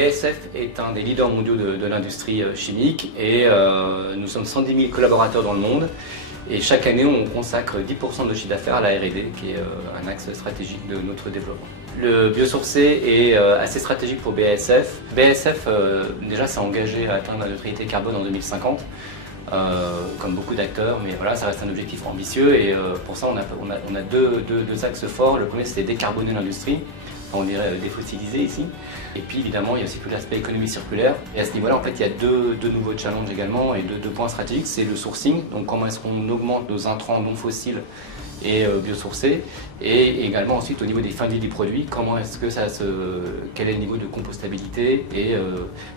BASF est un des leaders mondiaux de l'industrie chimique et nous sommes 110 000 collaborateurs dans le monde et chaque année on consacre 10% de notre chiffre d'affaires à la R&D qui est un axe stratégique de notre développement. Le biosourcé est assez stratégique pour BASF. BASF déjà s'est engagé à atteindre la neutralité carbone en 2050. Comme beaucoup d'acteurs, mais voilà, ça reste un objectif ambitieux et pour ça on a deux axes forts. Le premier c'est décarboner l'industrie, on dirait défossiliser ici, et puis évidemment il y a aussi tout l'aspect économie circulaire. Et à ce niveau-là en fait il y a deux nouveaux challenges également et deux points stratégiques, c'est le sourcing, donc comment est-ce qu'on augmente nos intrants non fossiles et biosourcés, et également ensuite au niveau des fins de vie du produit, comment est-ce que quel est le niveau de compostabilité, et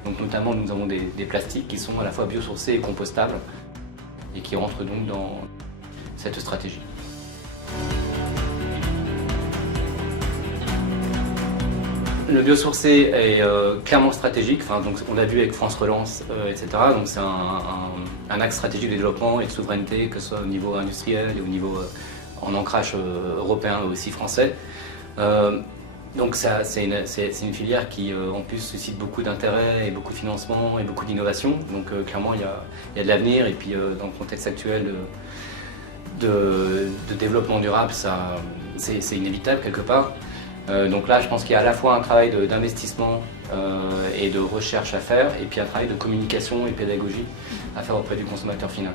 donc notamment nous avons des plastiques qui sont à la fois biosourcés et compostables et qui rentrent donc dans cette stratégie. Le biosourcé est clairement stratégique, donc on l'a vu avec France Relance, etc. Donc c'est un axe stratégique de développement et de souveraineté, que ce soit au niveau industriel et au niveau en ancrage européen et aussi français. Donc c'est une filière qui en plus suscite beaucoup d'intérêt et beaucoup de financement et beaucoup d'innovation. Donc clairement il y a de l'avenir, et puis dans le contexte actuel de développement durable, c'est inévitable quelque part. Donc là je pense qu'il y a à la fois un travail d'investissement et de recherche à faire, et puis un travail de communication et pédagogie à faire auprès du consommateur final.